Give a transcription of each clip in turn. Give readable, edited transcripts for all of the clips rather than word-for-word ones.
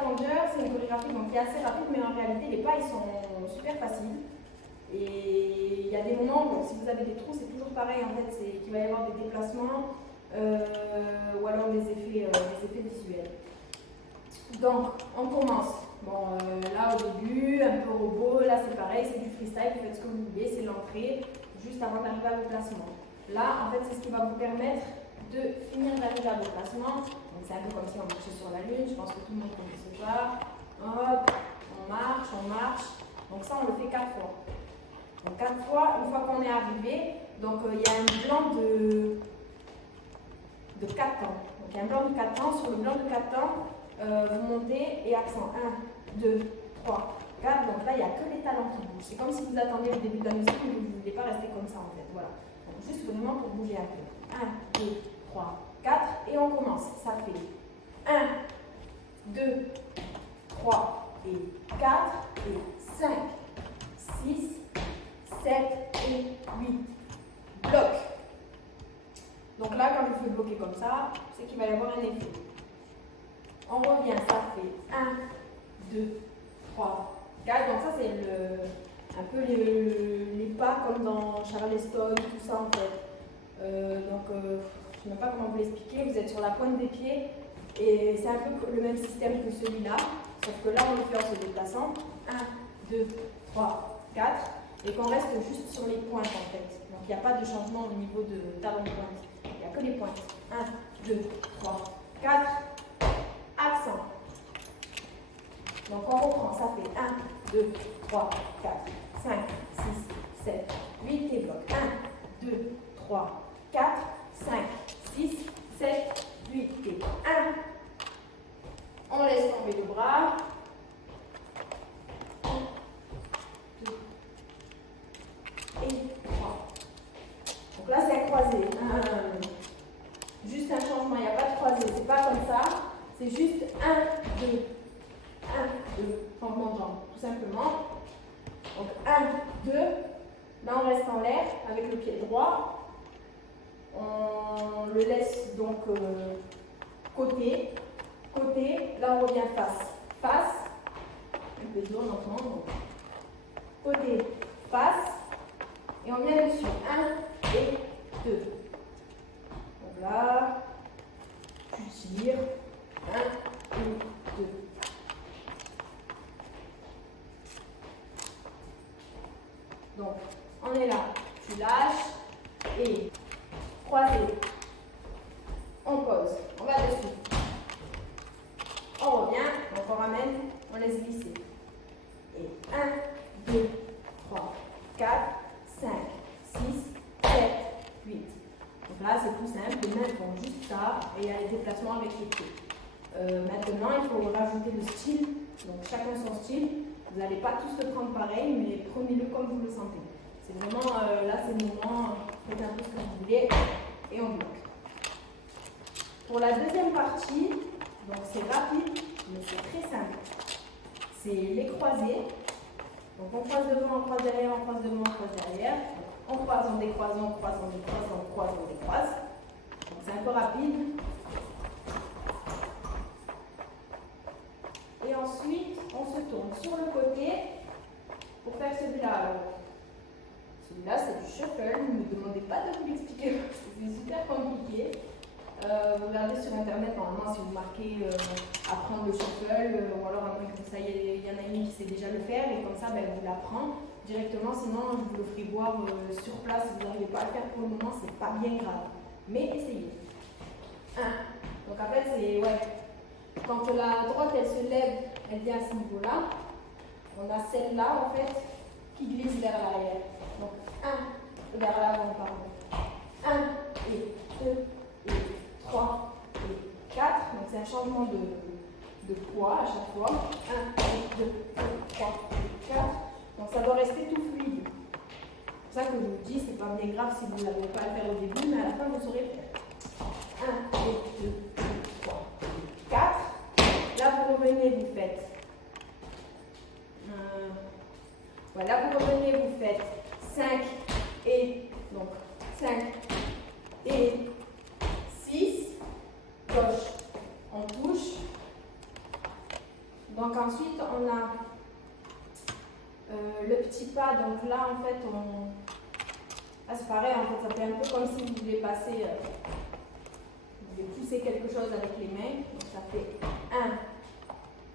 Flanger, c'est une chorégraphie donc, qui est assez rapide, mais en réalité, les pas, ils sont super faciles. Et il y a des moments, bon, si vous avez des trous, c'est toujours pareil, en fait, c'est qu'il va y avoir des déplacements ou alors des effets visuels. Donc, on commence. Bon, là, au début, un peu robot, là, c'est pareil, c'est du freestyle, vous faites ce que vous voulez, c'est l'entrée, juste avant d'arriver à vos placements. Là, en fait, c'est ce qui va vous permettre de finir d'arriver à vos placements. Donc, c'est un peu comme si on marchait sur la lune, je pense que tout le monde connaît ce genre. Hop, on marche. Donc, ça, on le fait 4 fois. Donc 4 fois, une fois qu'on est arrivé, donc il y a un blanc de 4 temps. Donc il y a un blanc de 4 temps. Sur le blanc de 4 temps, vous montez et accent 1, 2, 3, 4. Donc là, il n'y a que les talons qui bougent. C'est comme si vous attendiez au début de la musique, mais vous ne voulez pas rester comme ça en fait. Voilà. Donc juste vraiment pour bouger un peu. 1, 2, 3, 4. Et on commence. Ça fait 1, 2, 3 et 4 et 5, 6, 7 et 8. Bloc. Donc là, quand je fais bloquer comme ça, c'est qu'il va y avoir un effet. On revient, ça fait 1, 2, 3, 4. Donc ça, c'est un peu les pas comme dans Charleston, tout ça en fait. Je ne sais même pas comment vous l'expliquer. Vous êtes sur la pointe des pieds et c'est un peu le même système que celui-là. Sauf que là, on le fait en se déplaçant. 1, 2, 3, 4. Et qu'on reste juste sur les pointes en fait. Donc il n'y a pas de changement au niveau de talon de pointe. Il n'y a que les pointes. 1, 2, 3, 4. Accent. Donc on reprend, ça fait 1, 2, 3, 4, 5, 6, 7, 8 et bloc. 1, 2, 3, 4, 5, 6, 7, 8 et 1. On laisse tomber le bras. Et 3. Donc là, c'est un croisé. Juste un changement, il n'y a pas de croisé. C'est pas comme ça. C'est juste 1, 2. 1, 2. Changement de jambe, tout simplement. Donc 1, 2. Là, on reste en l'air avec le pied droit. On le laisse donc côté. Côté. Là, on revient face. Face. Un peu dur, on entend. Côté. Face. Et on vient dessus. 1 et 2. Donc là, tu tires. 1 et 2. Donc, on est là. Tu lâches et croisé. On pose. On va dessus. On revient. Donc, on ramène. On laisse glisser. Et 1, 2, 3, 4. 5, 6, 7, 8. Donc là, c'est tout simple. Les mains font juste ça et il y a les déplacements avec les pieds. Maintenant, il faut rajouter le style. Donc, chacun son style. Vous n'allez pas tous le prendre pareil, mais prenez-le comme vous le sentez. C'est vraiment, là, c'est le moment. Faites un peu ce que vous voulez et on bloque. Pour la deuxième partie, donc c'est rapide, mais c'est très simple. C'est les croisés. Donc on croise devant, on croise derrière, on croise devant, on croise derrière. On croise, on décroise, on croise, on décroise, on croise, on décroise. Donc c'est un peu rapide. Et ensuite, on se tourne sur le côté pour faire celui-là. Celui-là, c'est du shuffle. Ne me demandez pas de vous l'expliquer parce que c'est super compliqué. Vous regardez sur internet, normalement, si vous marquez apprendre le shuffle, ou alors à moins que ça il y en a une qui sait déjà le faire, et comme ça, ben, elle vous l'apprend directement. Sinon, je vous le ferai voir sur place. Si vous n'arrivez pas à le faire pour le moment, c'est pas bien grave. Mais essayez. 1. Donc en fait, c'est quand la droite elle se lève, elle vient à ce niveau-là. On a celle-là en fait qui glisse vers l'arrière. Donc 1 vers l'avant, pardon. 1 et 2 et 3 et 4. Donc c'est un changement de poids à chaque fois. 1, 2, 3 et 4. Donc ça doit rester tout fluide. C'est pour ça que je vous dis, c'est pas bien grave si vous n'avez pas à le faire au début, mais à la fin vous saurez faire. 1 et 2, 3 et 4. Là vous revenez, vous faites. Voilà, vous revenez, vous faites 5 et donc 5 et 6. Gauche, on touche. Donc ensuite, on a le petit pas. Donc là, en fait, ah, c'est pareil, en fait, ça fait un peu comme si vous voulez passer, vous voulez pousser quelque chose avec les mains. Donc ça fait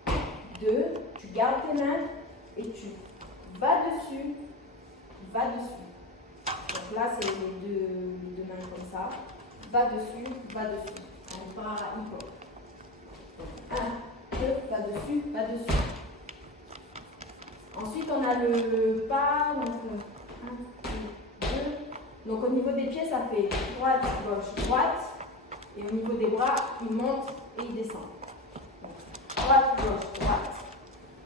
1, 2, tu gardes tes mains et tu vas dessus, va dessus. Donc là, c'est les deux mains comme ça. Va dessus, va dessus. Un pas hip-hop. 1, 2, va dessus, va dessus. Ensuite, on a le pas, donc 1, 2. Donc au niveau des pieds, ça fait droite, gauche, droite. Et au niveau des bras, il monte et il descend. Donc, droite, gauche, droite.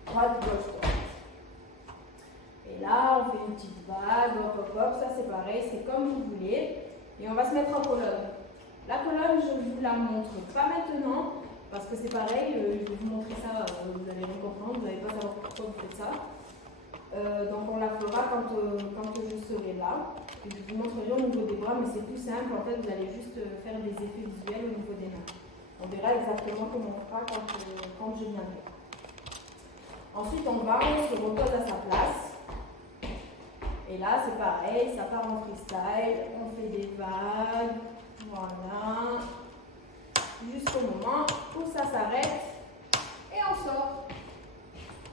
Droite, gauche, droite. Et là, on fait une petite vague, hop, hop, hop. Ça, c'est pareil, c'est comme vous voulez. Et on va se mettre en colonne. La colonne, je ne vous la montre pas maintenant. Parce que c'est pareil, je vais vous montrer ça, vous allez rien comprendre, vous n'allez pas savoir pourquoi vous faites ça. Donc on la fera quand je serai là. Et je vous montrerai au niveau des bras, mais c'est tout simple, en fait vous allez juste faire des effets visuels au niveau des mains. On verra exactement comment on fera quand je viendrai. Ensuite on se repose à sa place. Et là c'est pareil, ça part en freestyle, on fait des vagues, voilà. Jusqu'au moment où ça s'arrête